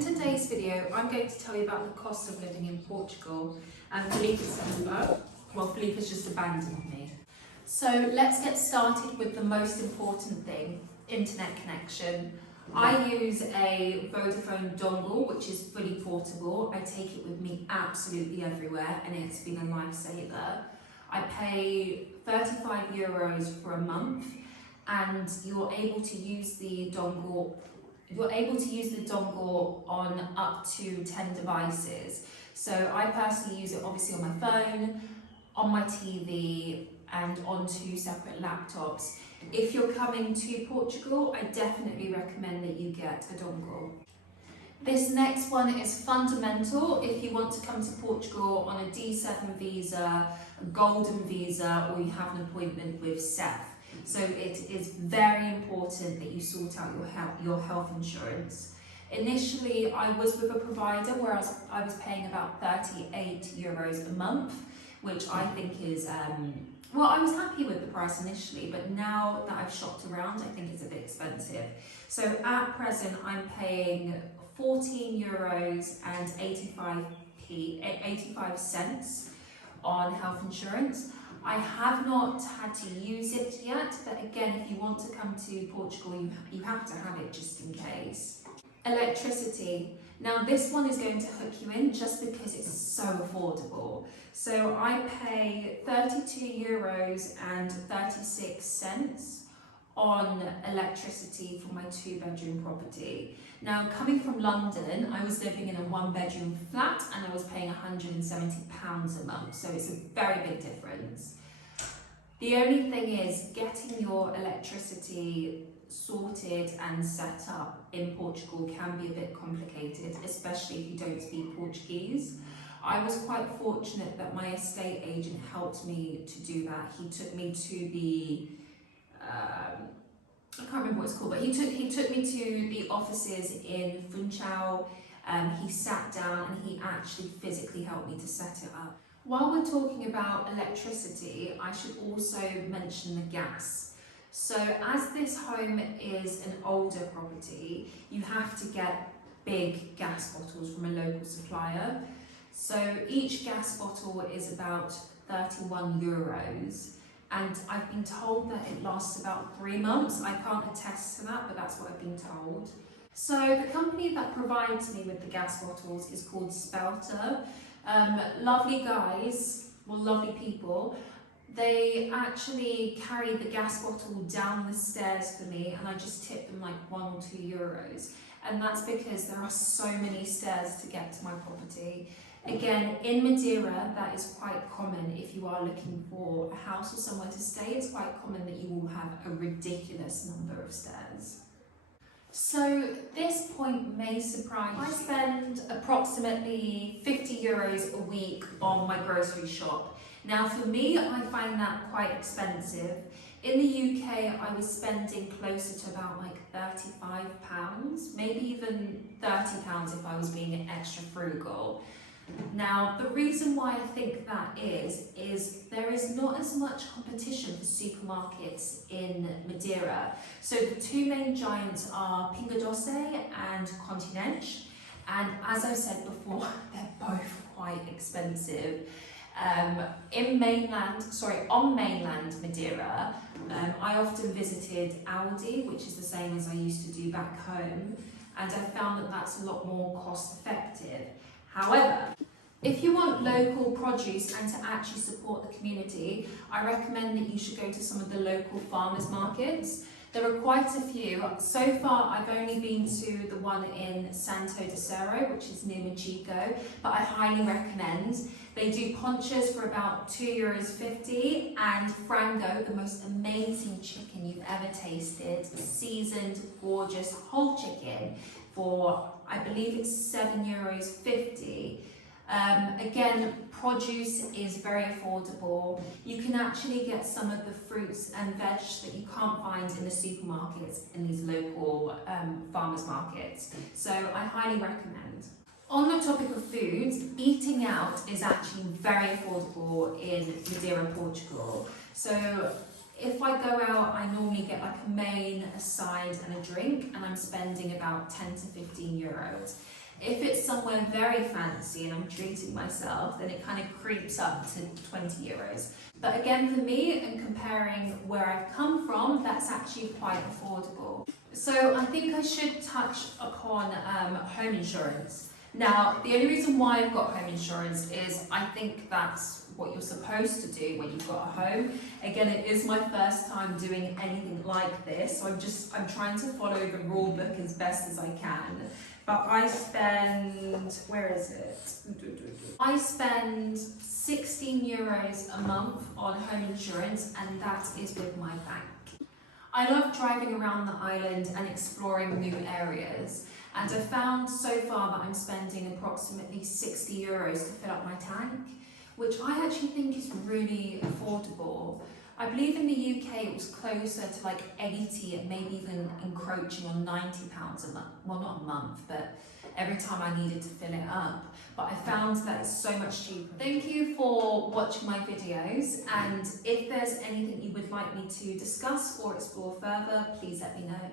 In today's video, I'm going to tell you about the cost of living in Portugal, and Felipe has just abandoned me. So let's get started with the most important thing, internet connection. I use a Vodafone dongle, which is fully portable. I take it with me absolutely everywhere, and it's been a lifesaver. I pay €35 for a month, and you're able to use the dongle on up to 10 devices. So I personally use it obviously on my phone, on my TV, and on 2 separate laptops. If you're coming to Portugal, I definitely recommend that you get a dongle. This next one is fundamental if you want to come to Portugal on a D7 visa, a golden visa, or you have an appointment with SEF. So it is very important that you sort out your health insurance. Initially, I was with a provider where I was paying about €38 a month, which I think is, well, I was happy with the price initially, but now that I've shopped around, I think it's a bit expensive. So at present, I'm paying €14 and 85 cents on health insurance. I have not had to use it yet, but again, if you want to come to Portugal, you have to have it just in case. Electricity. Now this one is going to hook you in just because it's so affordable. So I pay €32 and 36 cents on electricity for my 2-bedroom property. Now, coming from London, I was living in a 1-bedroom flat and I was paying £170 a month, so it's a very big difference. The only thing is, getting your electricity sorted and set up in Portugal can be a bit complicated, especially if you don't speak Portuguese. I was quite fortunate that my estate agent helped me to do that. He took me to the I can't remember what it's called, but he took me to the offices in Funchal. He sat down and he actually physically helped me to set it up. While we're talking about electricity, I should also mention the gas. So as this home is an older property, you have to get big gas bottles from a local supplier. So each gas bottle is about €31. And I've been told that it lasts about 3 months. I can't attest to that, but that's what I've been told. So the company that provides me with the gas bottles is called Spelter. Lovely guys, well, lovely people. They actually carry the gas bottle down the stairs for me, and I just tip them like €1 or €2. And that's because there are so many stairs to get to my property. Again, in Madeira, that is quite common. If you are looking for a house or somewhere to stay, it's quite common that you will have a ridiculous number of stairs. So this point may surprise you. I spend approximately €50 a week on my grocery shop. Now for me, I find that quite expensive. In the UK, I was spending closer to about like £35, maybe even £30 if I was being extra frugal. Now, the reason why I think that is there is not as much competition for supermarkets in Madeira. So the 2 main giants are Pingo Doce and Continente, and as I said before, they're both quite expensive. On mainland Madeira, I often visited Aldi, which is the same as I used to do back home, and I found that that's a lot more cost effective. However, if you want local produce and to actually support the community, I recommend that you should go to some of the local farmers markets. There are quite a few. So far, I've only been to the one in Santo de Cerro, which is near Machico, but I highly recommend. They do ponchos for about €2.50 and frango, the most amazing chicken you've ever tasted, seasoned, gorgeous whole chicken for, I believe it's €7.50. Again, produce is very affordable. You can actually get some of the fruits and veg that you can't find in the supermarkets in these local farmers markets. So I highly recommend. On the topic of food, eating out is actually very affordable in Madeira, Portugal. So if I go out, I normally get like a main, a side and a drink, and I'm spending about 10 to 15 euros. If it's somewhere very fancy and I'm treating myself, then it kind of creeps up to 20 euros. But again, for me, and comparing where I've come from, that's actually quite affordable. So I think I should touch upon home insurance. Now, the only reason why I've got home insurance is I think that's what you're supposed to do when you've got a home. Again, it is my first time doing anything like this, so I'm trying to follow the rule book as best as I can. But I spend, where is it? I spend 16 euros a month on home insurance, and that is with my bank. I love driving around the island and exploring new areas, and I've found so far that I'm spending approximately 60 euros to fill up my tank, which I actually think is really affordable. I believe in the UK it was closer to like 80 and maybe even encroaching on £90 a month. Well, not a month, but every time I needed to fill it up. But I found that it's so much cheaper. Thank you for watching my videos, and if there's anything you would like me to discuss or explore further, please let me know.